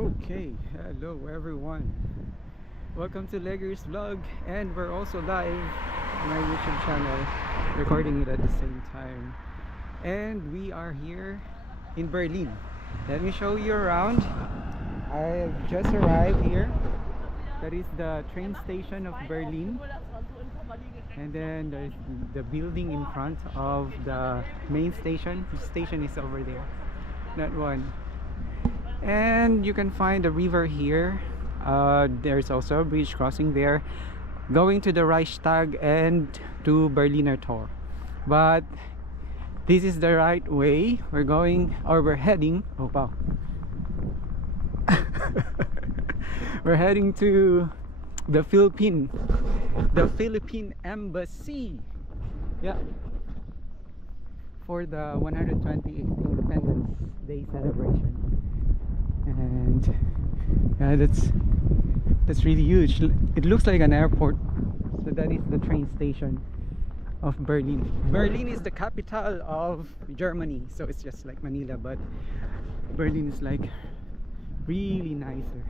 Okay, hello everyone. Welcome to Leggers Vlog, and we're also live on my YouTube channel, recording it at the same time. And we are here in Berlin. Let me show you around. I've just arrived here. That is the train station of Berlin. And then there's the building in front of the main station. The station is over there. That one. And you can find the river here. There's also a bridge crossing there, going to the Reichstag and to Berliner Tor. But this is the right way. We're going, or we're heading. Oh wow. We're heading to the Philippine Embassy. Yeah. For the 128th Independence Day celebration. And yeah, that's really huge. It looks like an airport. So that is the train station of Berlin. Berlin is the capital of Germany, so it's just like Manila, but Berlin is like really nicer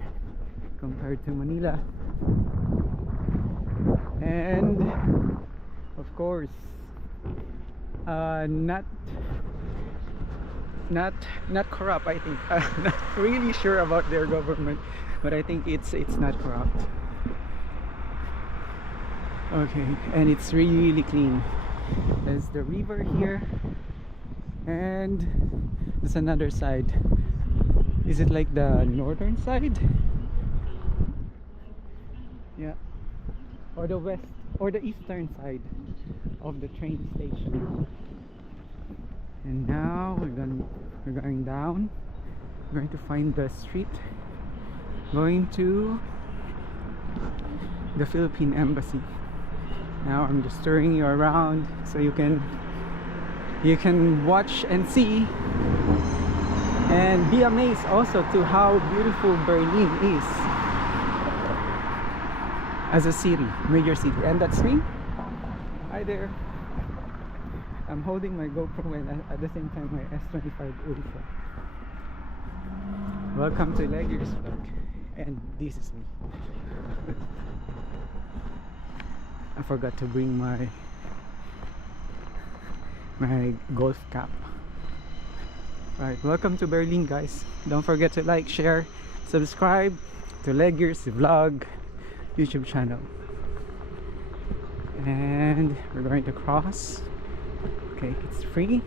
compared to Manila. And of course, not corrupt. I think I'm not really sure about their government, but I think it's not corrupt. Okay, and it's really clean. There's the river here, and there's another side. Is it like the northern side? Yeah, or the west or the eastern side of the train station. And now we're going down. We're going to find the street going to the Philippine Embassy. Now I'm just touring you around so you can watch and see and be amazed also to how beautiful Berlin is as a city, major city. And that's me. Hi there. I'm holding my GoPro and at the same time my S25 Ultra. Welcome to Leggers Vlog, and this is me. I forgot to bring my golf cap. Right, welcome to Berlin, guys. Don't forget to like, share, subscribe to Leggers Vlog YouTube channel. And we're going to cross. Okay, it's free.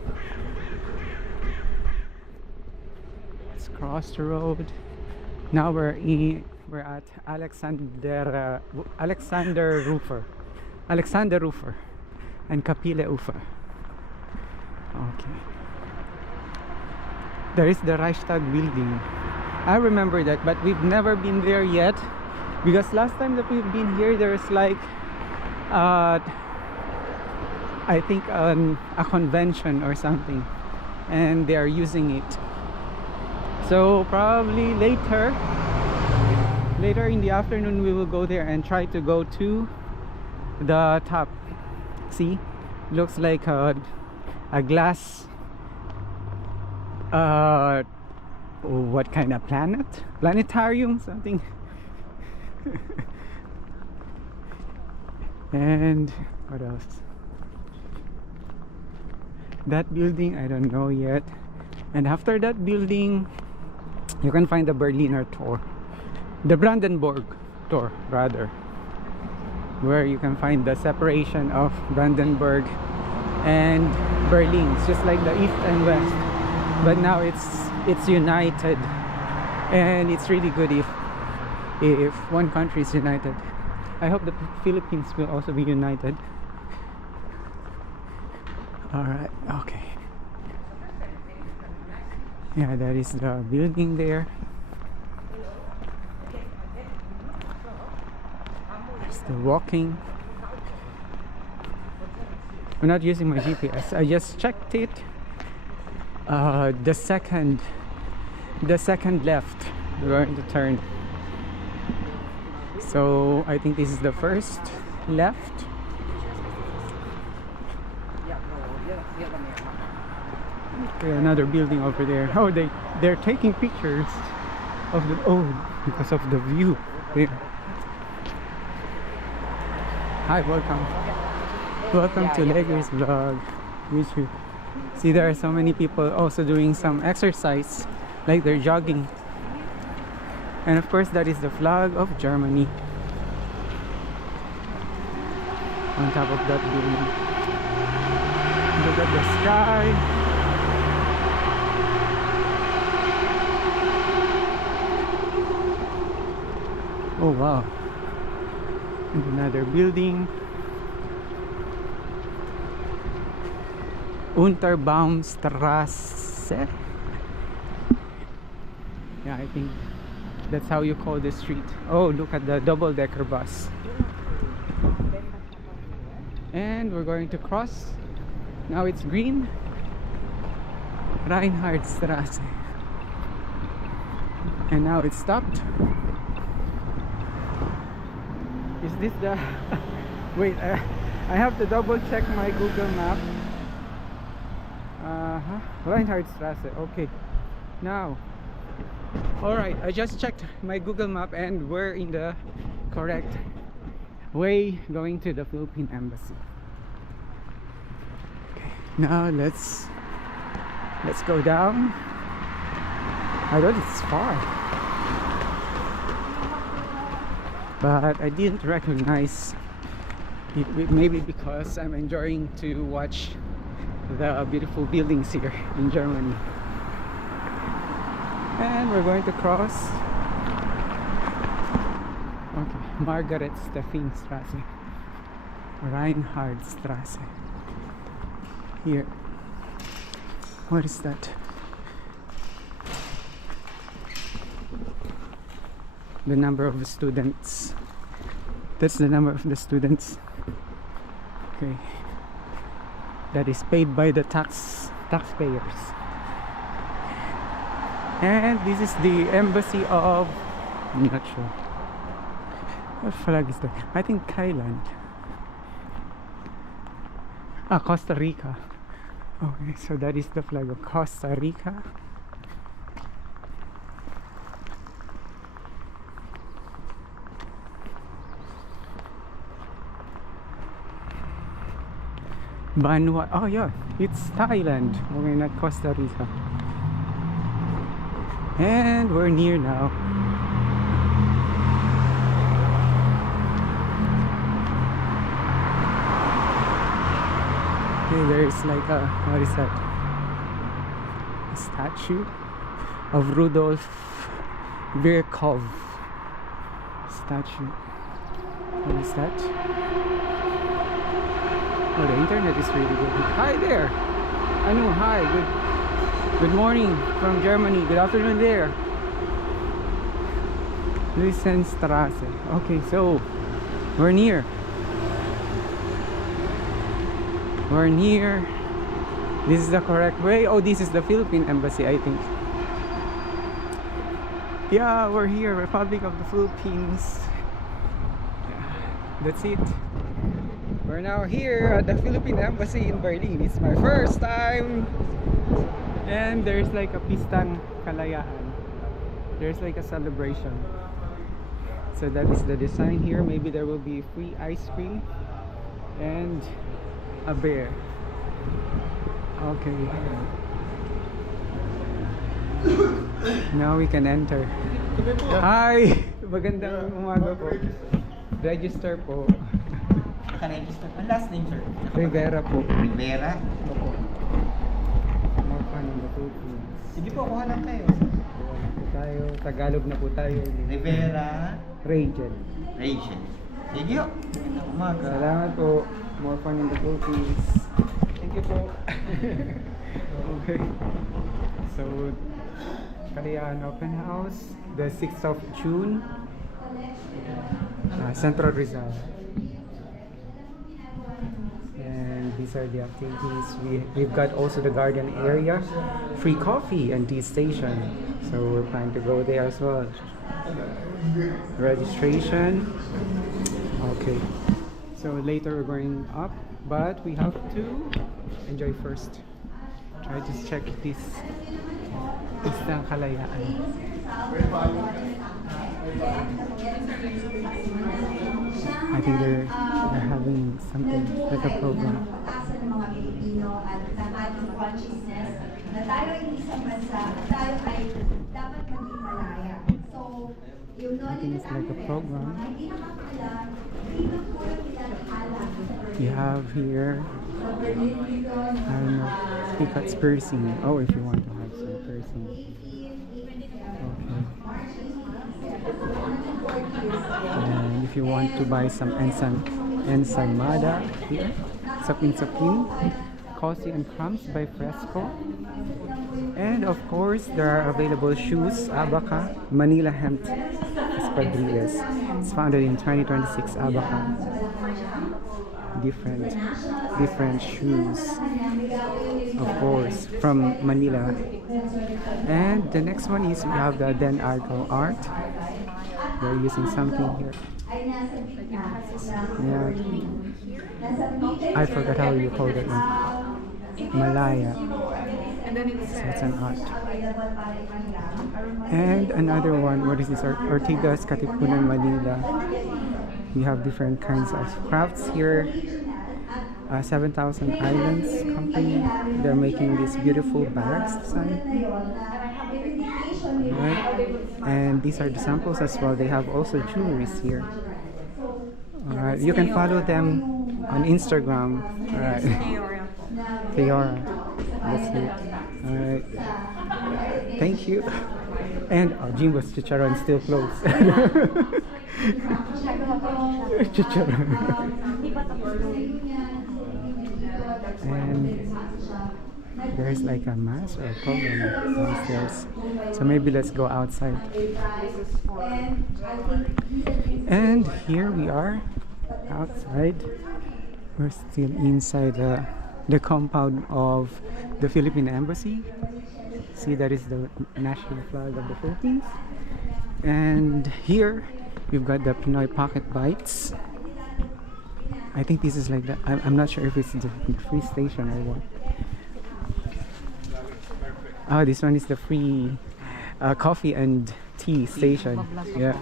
Let's cross the road. Now we're at Alexander Rufer and Kapelle Ufer. Okay. There is the Reichstag building. I remember that, but we've never been there yet, because last time that we've been here, there's like I think a convention or something, and they are using it. So probably later in the afternoon we will go there and try to go to the top. See, looks like a glass what kind of planetarium, something. And what else? That building, I don't know yet. And after that building, you can find the Berliner Tor, the Brandenburg Tor rather, where you can find the separation of Brandenburg and Berlin. It's just like the east and west, but now it's united, and it's really good if one country is united. I hope the Philippines will also be united. Alright, okay. Yeah, that is the building there. Still walking. I'm not using my GPS. I just checked it. The second left we're going to turn. So I think this is the first left. Okay, another building over there. Oh, they're taking pictures. of the because of the view. Yeah. Hi, welcome to Leggers Vlog YouTube. See, there are so many people also doing some exercise, like they're jogging. And of course, that is the flag of Germany on top of that building. Look at the sky. Oh wow. And another building. Unterbaumstrasse. Yeah, I think that's how you call the street. Oh, look at the double-decker bus. And we're going to cross. Now it's green. Reinhardtstrasse. And now it's stopped. Is this the... Wait, I have to double check my Google map. Reinhardtstrasse. Okay. Now, alright, I just checked my Google map and we're in the correct way going to the Philippine Embassy. Okay, now let's go down. I thought it's far, but I didn't recognize it, maybe because I'm enjoying to watch the beautiful buildings here in Germany. And we're going to cross. Okay, Margaret Steffin Strasse, Reinhardtstrasse. Here, what is that? The number of students. That's the number of the students. Okay, that is paid by the taxpayers. And this is the embassy of, I'm not sure. What flag is that? I think Thailand. Costa Rica. Okay, so that is the flag of Costa Rica. Vanuatu. Oh yeah, it's Thailand. Okay, not Costa Rica. And we're near now. Okay, there's like a, what is that? A statue of Rudolf Virchow. Statue. What is that? Oh, the internet is really good. Hi there! Anu, hi. Good morning from Germany. Good afternoon there. Luisenstrasse. Okay, so we're near. We're near. This is the correct way. Oh, this is the Philippine Embassy, I think. Yeah, we're here. Republic of the Philippines. Yeah, that's it. We're now here at the Philippine Embassy in Berlin. It's my first time. And there's like a Pistang Kalayaan. There's like a celebration. So that is the design here. Maybe there will be free ice cream and a bear. Okay. Now we can enter. Hi! Magandang umaga po. Register po. Naka-register. Ang last name, sir? Rivera po. Rivera? Opo. More fun in the Philippines. Sige po, kuha lang kayo. Kuha na po tayo. Tagalog na po tayo. Rivera Rachel. Rachel. Sige po. Umaga. Salamat po. More fun in the Philippines. Thank you po. Okay. So, Kalayaan Open House, the 6th of June, Central Rizal. And these are the activities. We've got also the garden area, free coffee and tea station. So we're planning to go there as well. Registration. Okay. So later we're going up, but we have to enjoy first. Try to check this Pistang Kalayaan. think they're having something like a program. Pag-asa ng mga Pilipino at ng ating consciousness na tayo ay isang bansa at tayo ay dapat maging malaya. So, yung I think it's like a program. hindi nakakala, dito po yung pinaghala. You have here, I don't know, peacock's piercing. Oh, if you want to have some piercing. Okay. And if you want to buy some ensaymada here, sapin-sapin, coffee and crumbs by Fresco. And of course, there are available shoes, Abaca, Manila Hemp Espadrilles. It's founded in 2026, Abaca. Different shoes, of course, from Manila. And the next one is we have the Den Arco art. They're using something here. Yeah, I forgot how you call that one. Malaya. So it's an art. And another one, what is this? Ortigas Katipunan, Manila. We have different kinds of crafts here. 7,000 Islands company. They're making these beautiful bags design. Right. And these are the samples as well. They have also jewelries here. Alright, you can follow them on Instagram. Alright. Theora. That's it. Alright. Thank you. And Jimbo's Chicharon still closed. Chicharon. And there's like a mass or a program downstairs. So maybe let's go outside. And here we are outside. We're still inside the compound of the Philippine Embassy. See, that is the national flag of the Philippines. And here we've got the Pinoy Pocket Bites. I think this is like the, I'm not sure if it's the free station or what. Oh, this one is the free coffee and tea station. Yeah.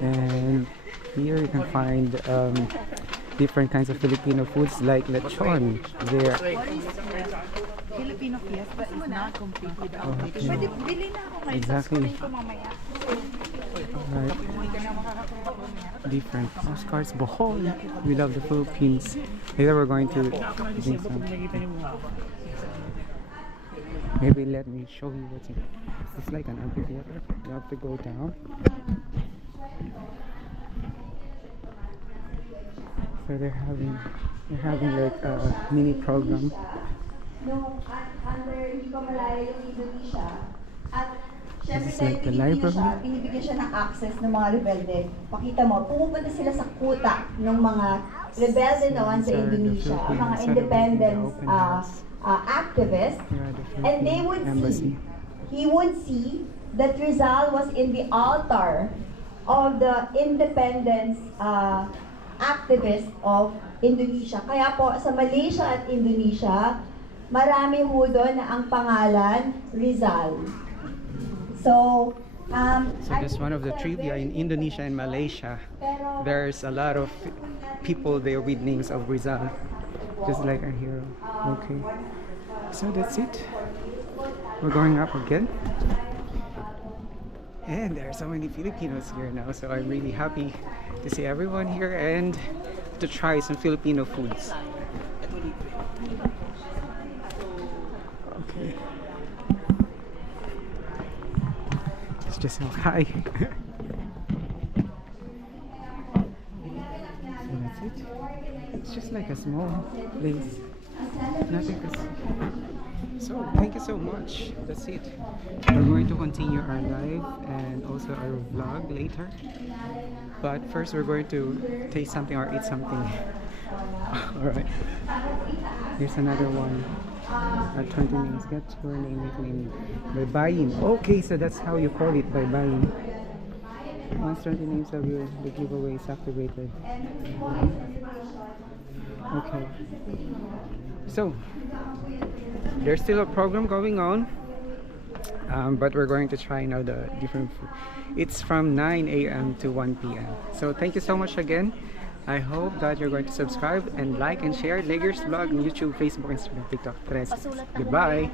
And here you can find different kinds of Filipino foods like lechon there. Filipino fiesta is not complete without Okay. Pwede bili na ako ngayon. Exactly. Ko mamaya. Right. Different postcards. Bohol. We love the Philippines. Later we're going to drink some. Maybe let me show you what's in. It's like an amphitheater. You have to go down. So they're having like a mini program. Nung under hindi ko malaya yung Indonesia at syempre This is dahil like the Pilipino library. siya, binibigyan siya ng access ng mga rebelde. Pakita mo, pumupunta sila sa kuta ng mga rebelde noon sa These are the Indonesia, ang mga Philippines independence celebrating the open house. activists, Here are the and they Philippine would Embassy. he would see that Rizal was in the altar of the independence activists of Indonesia. Kaya po sa Malaysia at Indonesia, marami ho doon na ang pangalan Rizal. So, So that's one of the trivia in Indonesia and Malaysia. There's a lot of people there with names of Rizal, just like our hero. Okay, so that's it. We're going up again. And there are so many Filipinos here now, so I'm really happy to see everyone here and to try some Filipino foods. Okay. Let's just say hi. So that's it. It's just like a small place. Nothing to see. So thank you so much. That's it. We're going to continue our live and also our vlog later. But first we're going to taste something or eat something. Alright. Here's another one. 20 names. Get your name nickname by buying. Okay, so that's how you call it, by buying. Once 20 names of you, the giveaway is activated. Okay. So there's still a program going on. But we're going to try now the different food. It's from 9 a.m. to 1 p.m. So thank you so much again. I hope that you're going to subscribe and like and share Leggers Vlog on YouTube, Facebook, Instagram, TikTok. Goodbye.